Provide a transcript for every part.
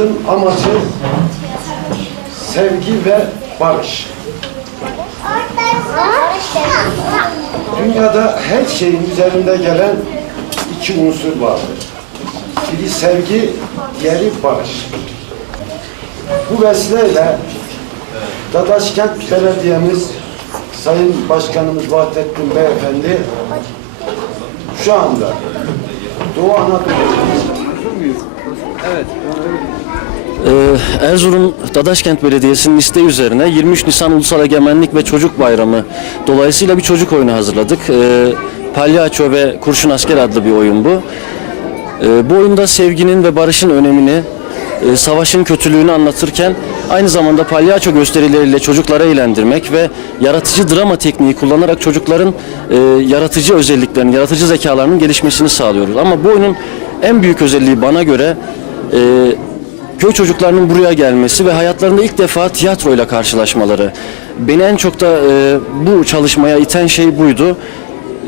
Tiyatromuzun amacı sevgi ve barış. Dünyada her şeyin üzerinde gelen iki unsur vardır. Biri sevgi, diğeri barış. Bu vesileyle Dadaşkent Belediye'miz Sayın Başkanımız Vahdettin Beyefendi şu anda Doğu Anadolu'da Ee, Erzurum Dadaşkent Belediyesi'nin isteği üzerine 23 Nisan Ulusal Egemenlik ve Çocuk Bayramı dolayısıyla bir çocuk oyunu hazırladık. Ee, Palyaço ve Kurşun Asker adlı bir oyun bu. Ee, bu oyunda sevginin ve barışın önemini, e, savaşın kötülüğünü anlatırken aynı zamanda palyaço gösterileriyle çocuklara eğlendirmek ve yaratıcı drama tekniği kullanarak çocukların e, yaratıcı özelliklerinin, yaratıcı zekalarının gelişmesini sağlıyoruz. Ama bu oyunun en büyük özelliği bana göre e, köy çocuklarının buraya gelmesi ve hayatlarında ilk defa tiyatroyla karşılaşmaları. Beni en çok da e, bu çalışmaya iten şey buydu.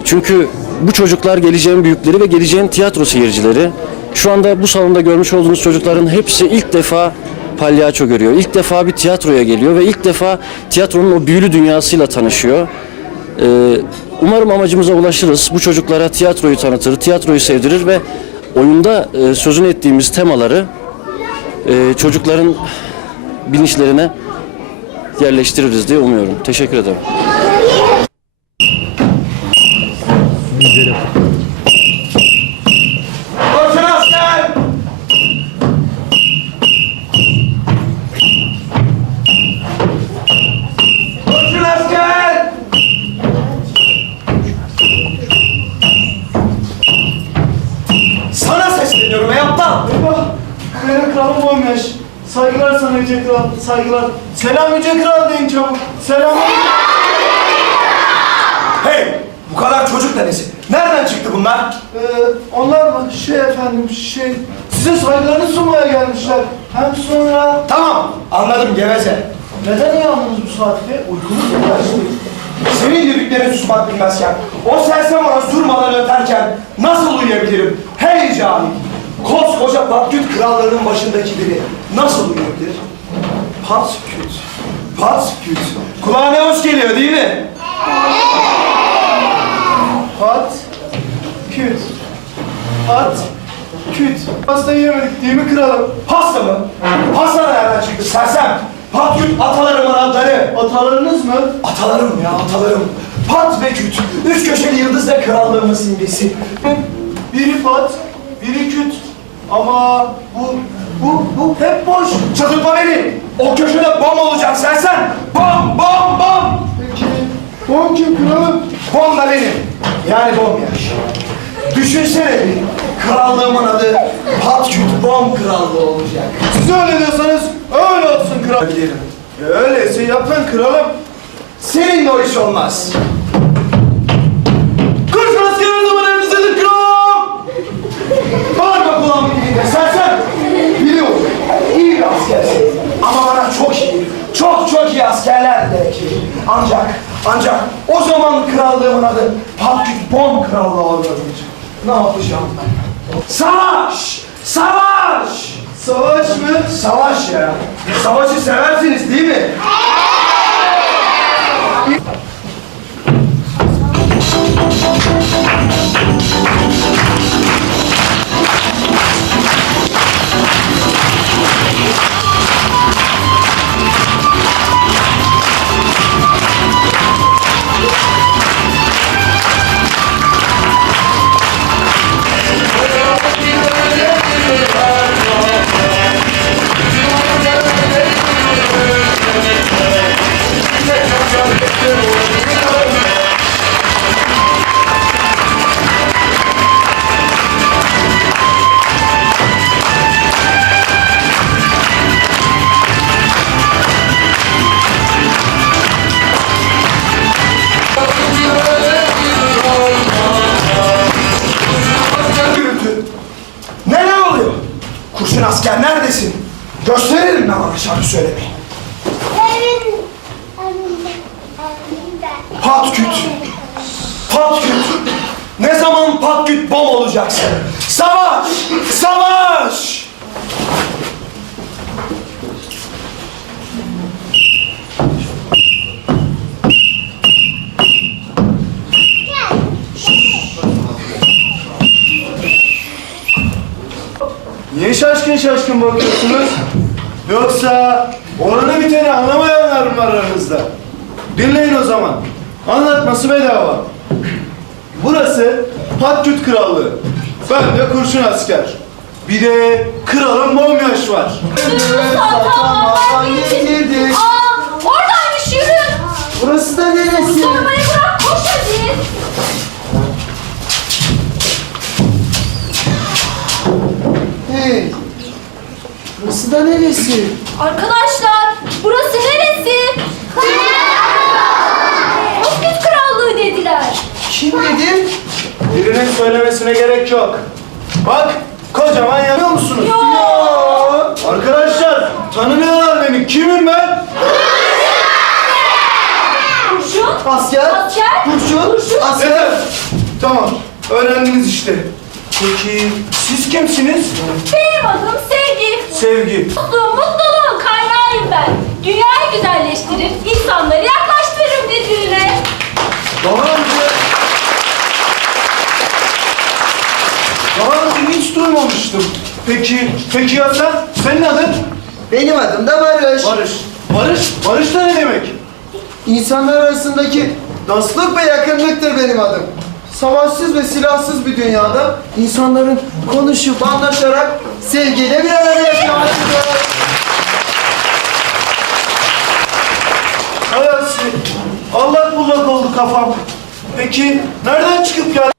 Çünkü bu çocuklar geleceğin büyükleri ve geleceğin tiyatro seyircileri. Şu anda bu salonda görmüş olduğunuz çocukların hepsi ilk defa palyaço görüyor. İlk defa bir tiyatroya geliyor ve ilk defa tiyatronun o büyülü dünyasıyla tanışıyor. Ee, umarım amacımıza ulaşırız. Bu çocuklara tiyatroyu tanıtır, tiyatroyu sevdirir ve oyunda e, sözünü ettiğimiz temaları e, çocukların bilinçlerine yerleştiririz diye umuyorum. Teşekkür ederim. Yüce Kral, saygılar. Selam Yüce Kral deyin çabuk. Selam. Hey! Bu kadar çocuk da nesi? Nereden çıktı bunlar? Ee, onlar mı? Şey efendim, şey... Size saygılarını sunmaya gelmişler. Hem sonra... Tamam, anladım geveze. Neden uyandınız bu saatte? Uykunuz mu kaçtı? Senin dediklerin susmak bilmezken, o sersem ona durmadan öterken nasıl uyuyabilirim? Hey cahil! Koskoca Patküt krallığının başındaki biri nasıl uyuyabilir? Patküt, Patküt. Kulağına hoş geliyor değil mi? Pat, küt. Pat, küt. Pasta yiyemedik değil mi kralım? Pasta mı? Pasta da nereden çıktı sersem? Patküt atalarımın adları. Atalarınız mı? Atalarım ya atalarım. Pat ve küt. Üç köşeli yıldız ve krallığımın simgesi. Biri pat, biri küt. Ama bu, bu, bu hep boş. Çatırtma beni. O köşede bom olacak sersem. Bom, bom, bom. Peki, bom kim kralım? Bom da benim. Yani bom yaş. Düşünsene bir. Krallığımın adı Patküt Bom Krallığı olacak. Siz öyle diyorsanız öyle olsun kral. Bilirim. E, öyleyse yapın kralım. Seninle o iş olmaz. Bir askersin. Ama bana çok iyi, çok çok iyi askerler gerekir. Ancak, ancak o zaman krallığımın adı Patküt Bom Krallığı olabilir. Ne yapacağım ben? Savaş! Savaş! Savaş mı? Savaş ya. Savaşı seversiniz değil mi? Kurşun asker neredesin? Gösteririm ne var şarkı söylemeyi. Patküt. Patküt. Ne zaman patküt bom olacaksın? Savaş! Savaş! Şaşkın bakıyorsunuz? Yoksa olanı biteni anlamayanlar mı var aranızda? Dinleyin o zaman. Anlatması bedava. Burası Hattüt Krallığı. Ben de kurşun asker. Bir de kralın bomyaş var. Aa, oradaymış neresi? Arkadaşlar burası neresi? Hakkut Krallığı dediler. Kim dedi? Birinin söylemesine gerek yok. Bak, kocaman yanıyor musunuz? Yok. Ya. Arkadaşlar, tanımıyorlar beni. Kimim ben? Kurşun. Asker. Asker. Kurşun. Asker. Tamam, öğrendiniz işte. Peki, siz kimsiniz? Benim adım Sevgi. Sevgi. Mutluluğun, mutluluğun kaynağıyım ben. Dünyayı güzelleştirir, insanları yaklaştırırım birbirine. Daha önce... Daha önce hiç duymamıştım. Peki, peki ya sen? Senin adın? Benim adım da Barış. Barış. Barış? Barış da ne demek? İnsanlar arasındaki dostluk ve yakınlıktır benim adım. Savaşsız ve silahsız bir dünyada insanların konuşup anlaşarak sevgiyle bir arada yaşamasıdır. Hayatsi, Allah bullak oldu kafam. Peki, nereden çıkıp geldin?